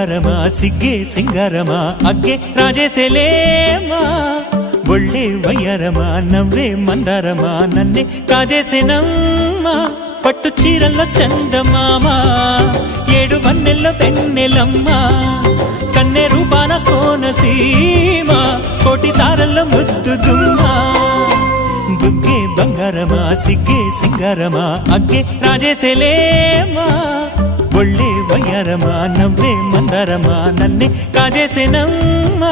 బంగారమా సిగ్గే సింగారమా అగ్గే రాజేసేలేమా ఒళ్ళే వయ్యారమా నవ్వే మందారమా నన్నే కాజేసేనమ్మా పట్టు చీరల్లో చందమామా ఏడు వన్నెల్లో వెన్నెలమ్మా కన్నె రూపాన కోనసీమ కోటి తారల్లో ముద్దుదుమ్మా బుగ్గే బంగారమా సిగ్గే సింగారమా అగ్గే రాజేసేలేమా ఒళ్ళే వయ్యారమా నవ్వే మందారమా నన్నే కాజేసేనమ్మా